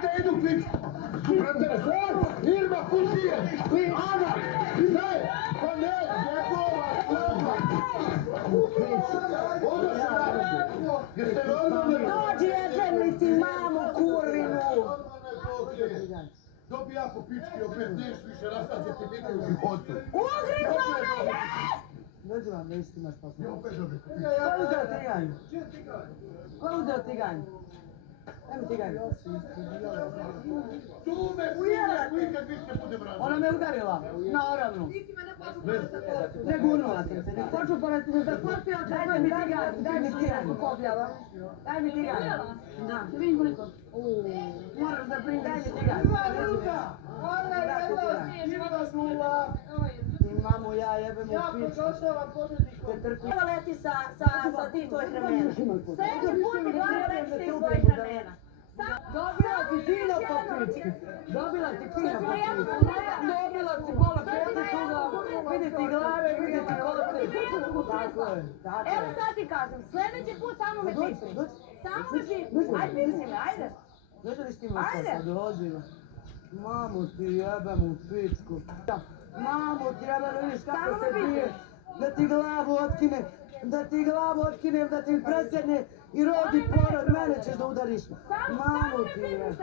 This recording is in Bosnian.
Te idu pić. Irma, kusije. Ana, daj. Pa ne, njegova slova. Ovo se radi. Jeste normalni? Dođi jebem li ti mamu kurinu. Dobi ja po pički, opet neš više rastađete nikad u životu. Ugrizla me je! Dođi vam da istimaš pa smo. Ja opet dobi. Ko uzeo tiganj? Ko uzeo tiganj? Evo tiganj. Tu me ujela, nikad više budem radio. Ona me udarila, naravno. Ne gurnula sam se, ne počupala sam se za kosti, ali daj mi tiganj, daj mi tiganj. Daj mi tiganj. Da. Da vidim koliko. Moram da prim, daj mi tiganj. Mamu, ja jebem u pičku. Te trpi. Evo leti sa tih tvojih ramena. Sljedeći put mi glava leti sa tih tvojih ramena. Dobila ti fino po pički. Dobila ti fino po pički. Dobila ti pola peticu da vidi ti glave, vidi ti kolose. Tako je, tako Evo je. sad ti kažem, sljedeći put samo me pipni. Samo me pipni. Ajde pipni me, ajde. Dođe li štima što Ajde. sad dođila? Mamu ti jebem u pičku. Mamu ti jebem, vidiš kako Samo se me bije. Da ti glavu otkinem, da ti presjedne i rodi porod, mene ćeš da udariš. Mamu ti jebem.